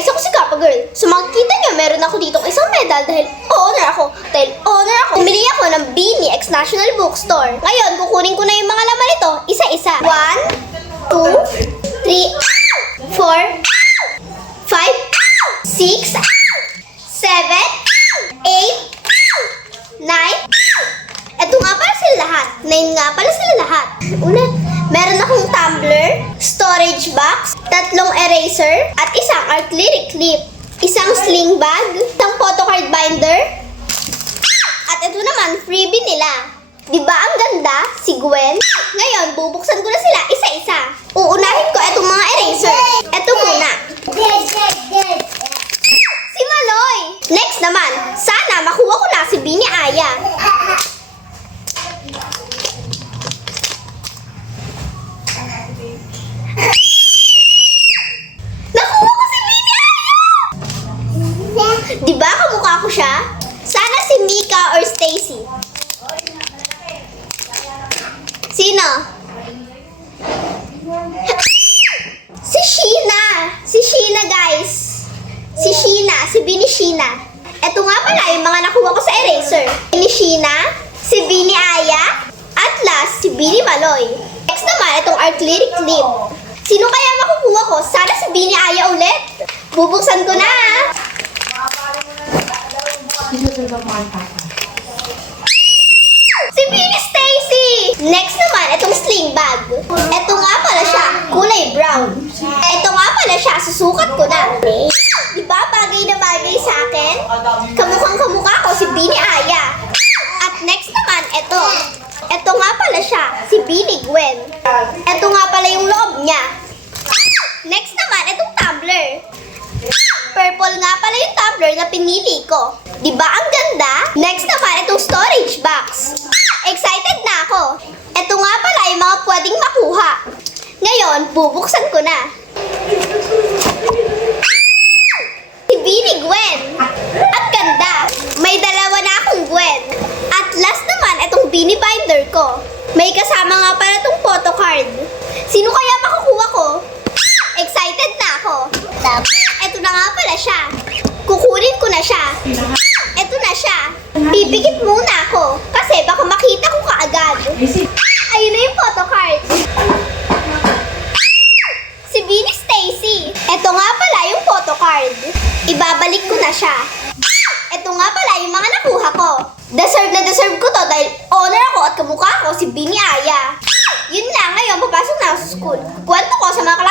guys, ako si Kappa Girl. So makikita niyo, meron ako dito isang medal dahil honor ako. Bumili ako ng Beanie X National Bookstore. Ngayon, kukunin ko na yung mga laman nito, isa-isa. 1, 2, 3, 4, 5, 6, 7, 8, 9. Eto nga pala sila lahat. 9 nga pala sila lahat. Una, meron akong tumbler, storage box, 3 eraser, at isang acrylic clip, isang sling bag, isang photocard binder, at ito naman, freebie nila. Diba ang ganda? Si Gwen. Ngayon, bubuksan ko na sila isa-isa. Uunahin ko itong mga eraser. Ito muna. Si Maloy. Next naman, sana makuha ko na si Beanie Aya. Nakuha ko si Beanie Aya! Diba kamukha ko siya? Sana si Mika or Stacy. Sino? Si Sheena! Si Sheena, guys! Si Sheena, si Beanie Sheena. Ito nga pala yung mga nakuha ko sa eraser. Beanie Sheena, si Beanie Aya, at last, si Beanie Maloy. Next naman, itong acrylic clip. Sino kaya makukuha ko? Sana si Beanie Aya ulit. Bubuksan ko na. Si Beanie Stacy! Next naman, itong sling bag. Ito nga pala siya, kulay brown. Ito nga pala siya, susukat ko na. Diba bagay na bagay sa akin? Kamukhang kamukha ko si Beanie Aya. At next naman, ito. Ito nga pala siya, si Beanie Gwen. Ito nga pala yung loob niya. Next naman, itong tumbler. Purple nga pala yung tumbler na pinili ko. Diba ang ganda? Next naman, itong storage box. Excited na ako. Ito nga pala yung mga pwedeng makuha. Ngayon, bubuksan ko na. Si Beanie Gwen. Ang ganda. May dalawa na akong Gwen. At last naman, itong Beanie binder ko. May kasama nga pala itong photocard. Sino kaya makukuha ko? Excited na ako. Ito na nga pala siya. Kukunin ko na siya. Ito na siya. Pipikit muna ako. Kasi baka makita ko kaagad. Ayun na yung photocard. Si Beanie Stacy. Ito nga pala yung photocard. Ibabalik ko na siya. Ito nga pala yung mga nakuha ko. Deserve na deserve ko to dahil honor ako at kamukha ko si Beanie Aya. Yun lang, ngayon papasok na ako sa school. Kwento ko sa mga